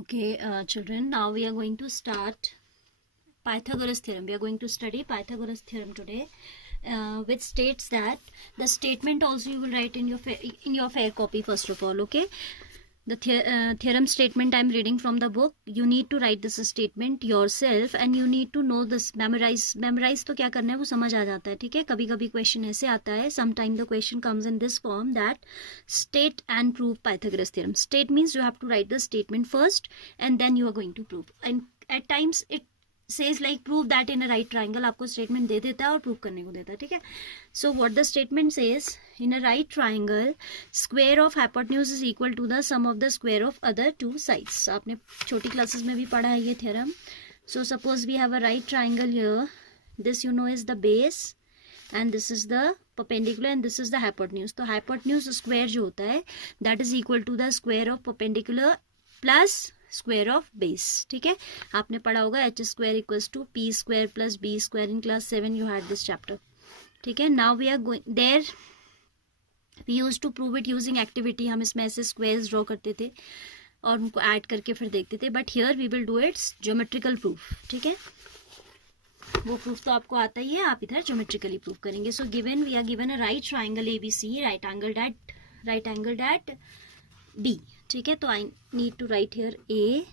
Okay, children, now we are going to start Pythagoras theorem. We are going to study Pythagoras theorem today, which states that the statement also you will write in your fair copy first of all. Okay, the theorem statement I am reading from the book. You need to write this statement yourself and you need to know this. Memorize तो क्या करना है वो समझ आ जाता है, ठीक है. कभी कभी क्वेश्चन ऐसे आता है. Sometime the question comes in this form that state and prove Pythagoras theorem. State means you have to write the statement first and then you are going to prove. And at times it says like prove that in a right triangle. आपको statement दे देता है और prove करने को देता है, ठीक है. So what the statement says, in a right triangle square of hypotenuse is equal to the sum of the square of other two sides. आपने छोटी classes में भी पढ़ा है ये theorem. So suppose we have a right triangle here. This you know is the base and this is the perpendicular and this is the hypotenuse. तो hypotenuse square जो होता है that is equal to the square of perpendicular plus square of base, ठीक है. आपने पढ़ा होगा H square equals to P square plus B square in class 7. You had this chapter, ठीक है. Now we are going there, we used to prove it using activity. हम इसमें ऐसे स्क्वायर्स ड्रॉ करते थे और उनको ऐड करके फिर देखते थे. But here we will do its geometrical proof, ठीक है. वो प्रूफ तो आपको आता ही है, आप इधर ज्योमेट्रिकली प्रूफ करेंगे. So given we are given a right triangle ABC, right angled at B, ठीक है. तो I need to write here A,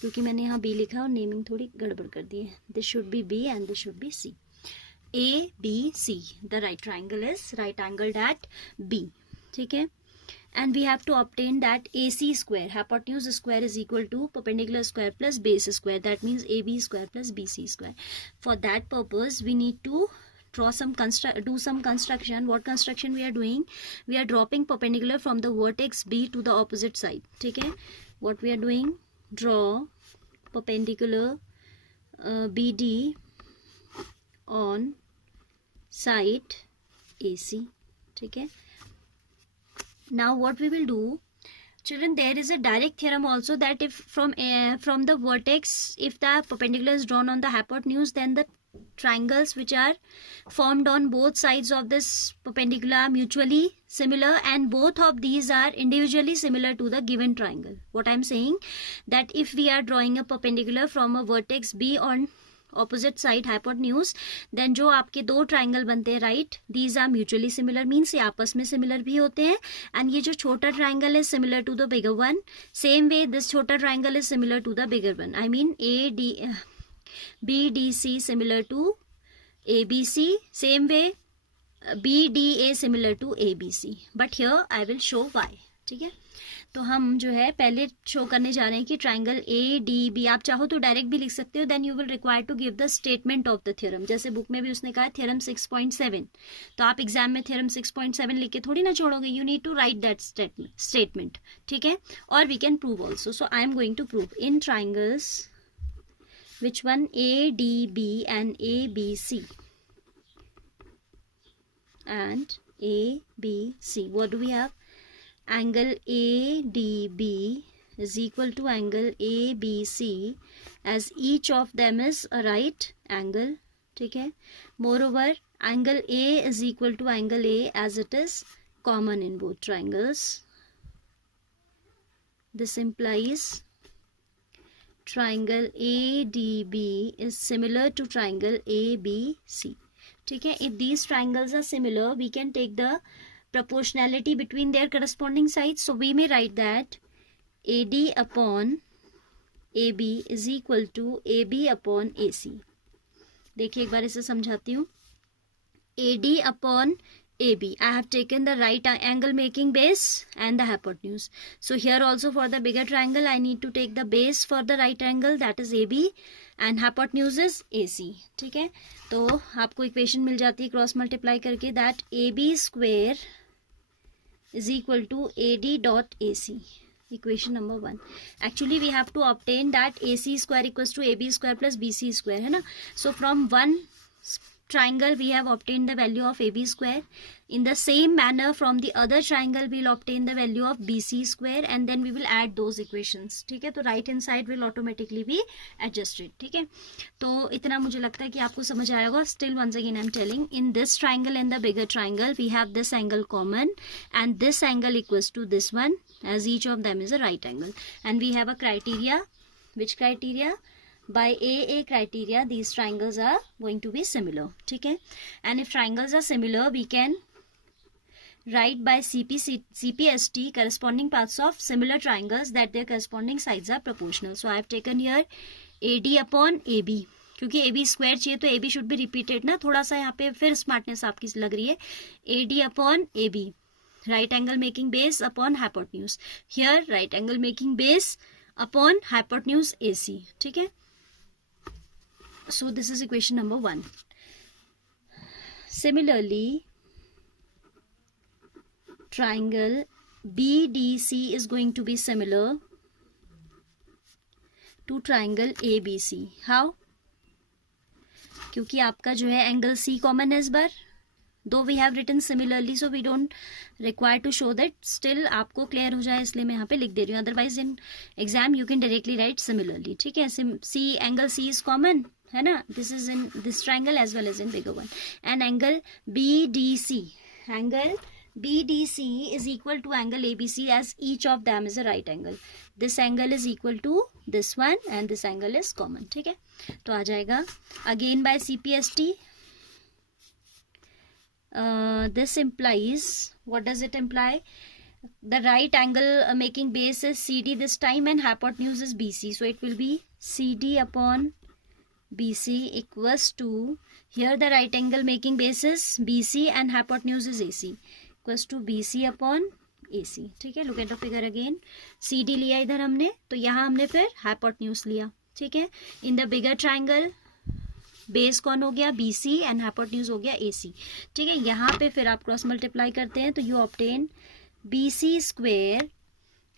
क्योंकि मैंने यहाँ बी लिखा और नेमिंग थोड़ी गड़बड़ कर दी है. This should be B and this should be C. A B C, the right triangle is right angled at B, ठीक है. And we have to obtain that AC square, hypotenuse square is equal to perpendicular square plus base square. That means AB square plus BC square. For that purpose, we need to do some construction. What construction we are doing? We are dropping perpendicular from the vertex B to the opposite side. ठीक है. What we are doing? Draw perpendicular BD on side AC. ठीक है. Now what we will do, children, there is a direct theorem also that if from the vertex, if the perpendicular is drawn on the hypotenuse, then the triangles which are formed on both sides of this perpendicular are mutually similar and both of these are individually similar to the given triangle. What I am saying, that if we are drawing a perpendicular from a vertex B on opposite side hypotenuse, then जो आपके दो triangle बनते हैं right, these are mutually similar, means ये आपस में similar भी होते हैं. एंड ये जो छोटा ट्राइंगल है similar to the bigger one. Same way this छोटा triangle is similar to the bigger one. I mean A D B D C similar to A B C. Same way B D A similar to A B C. But here I will show why, ठीक है. तो हम जो है पहले show करने जा रहे हैं कि ट्राइंगल ए डी बी, आप चाहो तो डायरेक्ट भी लिख सकते हो. Then you will require to give the statement of the theorem. जैसे बुक में भी उसने कहा थ्योरम 6.7, तो आप एग्जाम में थ्योरम 6.7 लिख के थोड़ी ना छोड़ोगे. You need to write that statement, ठीक है. और we can prove also. So I am going to prove in triangles which one A D B and A B C and ABC. What do we have? Angle ADB is equal to angle ABC as each of them is a right angle, ठीक है. Moreover, angle A is equal to angle A as it is common in both triangles. This implies triangle ADB is similar to triangle ABC. ठीक है. If these triangles are similar, we can take the proportionality between their corresponding sides. So we may write that AD upon AB is equal to AB upon AC. देखिए एक बार इसे समझाती हूँ. AD upon AB, I have taken the right angle making base and the hypotenuse. So here also for the bigger triangle, I need to take the base for the right angle, that is AB, and hypotenuse is AC, ठीक है. तो आपको equation मिल जाती है cross multiply करके, that AB square is equal to AD dot AC. Equation number 1. Actually we have to obtain that AC square equals to AB square plus BC square, है ना. So from one triangle we have obtained the value of AB square. In the same manner from the other triangle we will obtain the value of BC square and then we will add those equations. ठीक है, तो right hand side will automatically be adjusted. ठीक है, तो इतना मुझे लगता है कि आपको समझ आया होगा. Still once again I am telling, in this triangle and the bigger triangle we have this angle common and this angle equals to this one, as each of them is a right angle, and we have a criteria. Which criteria? By AA criteria these triangles are going to be similar. ठीक है, and if triangles are similar we can write by CPST corresponding paths of similar triangles that their corresponding sides are proportional. So I have taken here AD upon AB. क्योंकि AB square चाहिए तो AB should be repeated ना. थोड़ा सा यहाँ पे फिर smartness आपकी लग रही है. AD upon AB, right angle making base upon hypotenuse. Here right angle making base upon hypotenuse AC. ठीक है, so this is equation number 1. Similarly, triangle BDC is going to be similar to triangle ABC. How? क्योंकि आपका जो है angle C common है इस बार. Though we have written similarly so we don't require to show that. Still आपको clear हो जाए इसलिए मैं यहाँ पे लिख दे रही हूँ. Otherwise in exam you can directly write similarly. ठीक है, C angle C is common है ना. This is in this triangle as well as in bigger one. And angle BDC is equal to angle ABC as each of them is a right angle. This angle is equal to this one and this angle is common. ठीक है, तो आ जाएगा again by CPST. This implies, what does it imply? The right angle making base is CD this time and hypotenuse is BC. So it will be CD upon BC equals to, here the right angle making base is BC and hypotenuse is AC, equals to BC upon AC. ठीक है, look at the figure again. CD लिया इधर हमने, तो यहाँ हमने फिर hypotenuse लिया. ठीक है, in the bigger triangle base कौन हो गया? BC एंड हाइपोटेन्यूज हो गया AC. ठीक है, यहाँ पे फिर आप क्रॉस मल्टीप्लाई करते हैं तो you obtain BC square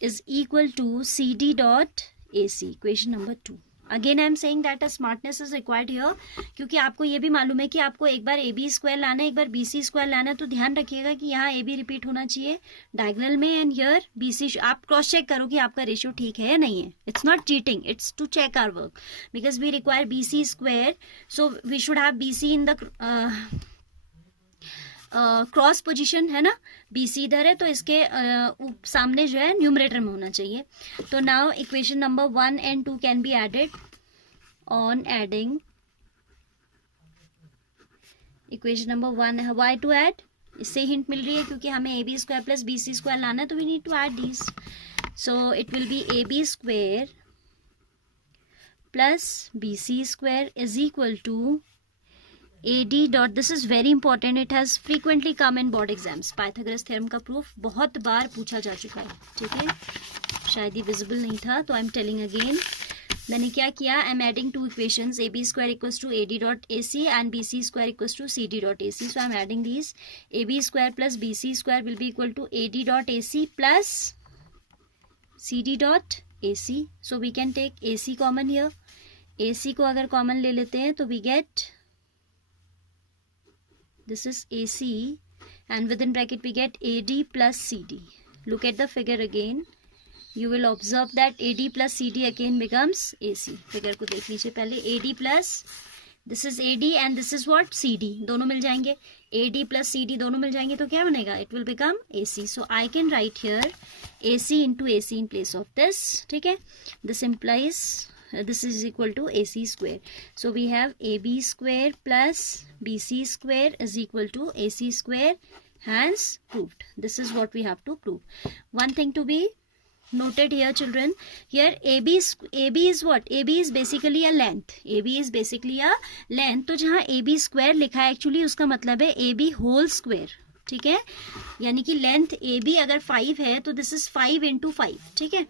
is equal to CD dot AC. Equation number 2. Again I am saying that a smartness is required here, क्योंकि आपको ये भी मालूम है कि आपको एक बार AB स्क्वायर लाना है, एक बार BC स्क्वायर लाना है. तो ध्यान रखिएगा कि यहाँ AB रिपीट होना चाहिए डायगोनल में एंड हियर BC. आप क्रॉस चेक करो कि आपका रेशियो ठीक है या नहीं है. It's not cheating, it's to check our work because we require BC square. So we should have BC in the cross position है ना. BC इधर है तो इसके सामने जो है न्यूमरेटर में होना चाहिए. तो now equation number 1 and 2 can be added. On adding equation number 1, why to add? इससे हिंट मिल रही है क्योंकि हमें AB square plus BC square लाना है तो we need to add these. So it will be AB square plus BC square is equal to AD dot. This is very important, it has frequently come in board exams. Pythagoras theorem का proof बहुत बार पूछा जा चुका है. ठीक है, शायद ये विजिबल नहीं था तो आई एम टेलिंग अगेन. मैंने क्या किया? I am adding two equations. AB square equals to AD dot AC and BC square equals to CD dot AC. So I am adding these. AB square plus BC square will be equal to AD dot AC plus CD dot AC. So we can take AC common here. AC को अगर common ले लेते हैं तो we get, this is AC and within bracket we get AD plus CD. Look at the figure again. You will observe that AD plus CD again becomes AC. Figure को देख लीजिए पहले. AD plus, this is AD and this is what? CD. दोनों मिल जाएंगे. AD plus CD दोनों मिल जाएंगे तो क्या बनेगा? It will become AC. So I can write here AC into AC in place of this. ठीक है, this implies this is equal to AC square. So we have AB square plus BC square is equal to AC square. Hence proved. This is what we have to prove. One thing to be noted here children, here AB is what? AB is basically a length. AB is basically a length. तो जहाँ AB square लिखा है actually उसका मतलब है AB whole square. ठीक है, यानी कि लेंथ AB अगर 5 है तो this is 5 into 5. ठीक है,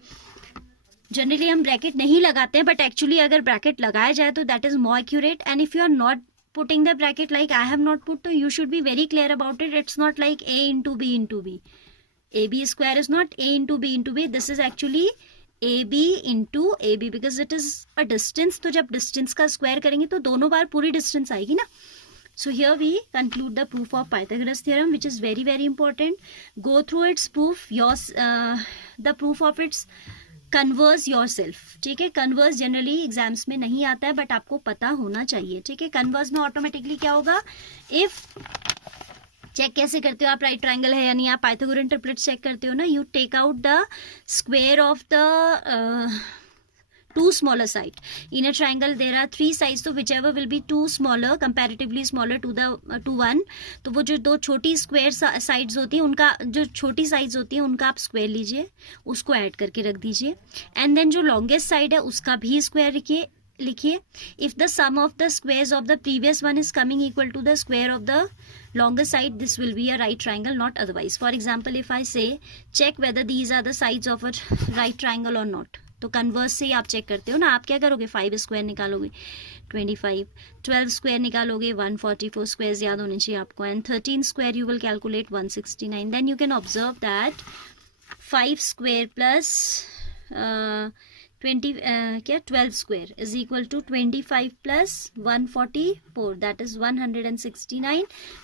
जनरली हम ब्रैकेट नहीं लगाते हैं बट एक्चुअली अगर ब्रैकेट लगाया जाए तो that is more accurate. And if you are not putting the bracket like I have not put, तो you should be very clear about it. It's not like A into B into B. AB square is not A into B into B. This is actually AB into AB because it is a distance. तो जब distance का square करेंगे तो दोनों बार पूरी distance आएगी ना. So here we conclude the proof of Pythagoras theorem, which is very very important. Go through its proof, the proof of its converse your self. ठीक है, कन्वर्स जनरली एग्जाम्स में नहीं आता है बट आपको पता होना चाहिए. ठीक है, कन्वर्स में ऑटोमेटिकली क्या होगा, इफ चेक कैसे करते हो आप, राइट ट्रायंगल है या नहीं, आप पाइथागोरन ट्रिपलेट चेक करते हो ना, you take out the square of the two smaller side. In a triangle there are three sides, so whichever will be two smaller, comparatively smaller to the to one. तो वो जो दो छोटी square sides होती हैं उनका, जो छोटी साइड्स होती हैं उनका आप स्क्वायर लीजिए, उसको ऐड करके रख दीजिए. एंड देन जो लॉन्गेस्ट साइड है उसका भी स्क्वायर लिखिए. If the sum of the squares of the previous one is coming equal to the square of the longest side, this will be a right triangle, not otherwise. For example, if I say check whether these are the sides of a right triangle or not, तो converse से ही आप check करते हो ना. आप क्या करोगे, 5 square निकालोगे 25, 12 स्क्वायर निकालोगे 144 स्क्वायर याद होने चाहिए आपको, and 13 square you will calculate 169. Then you can observe that 5 square plus 12 square is equal to 25 plus 144, that is 169,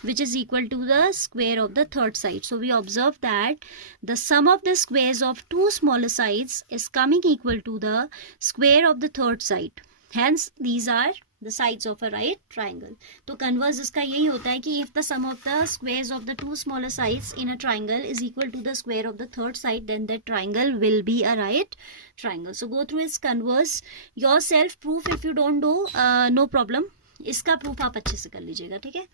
which is equal to the square of the third side. So we observe that the sum of the squares of two smaller sides is coming equal to the square of the third side. Hence these are the sides of a right triangle. तो converse इसका यही होता है कि if the sum of the squares of the two smaller sides in a triangle is equal to the square of the third side, then that triangle will be a right triangle. So go through its converse yourself. Proof if you don't do no problem, इसका proof आप अच्छे से कर लीजिएगा. ठीक है.